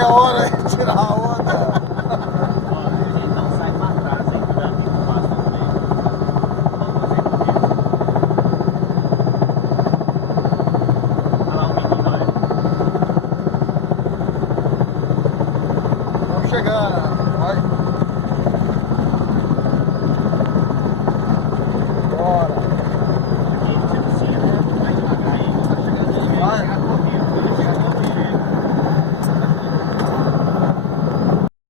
é hora de tirar a onda. Ó, a gente não sai pra trás, hein? Cuidado que não passa também. Vamos fazer por quê? Olha lá o menino, olha. Vamos chegar, vai.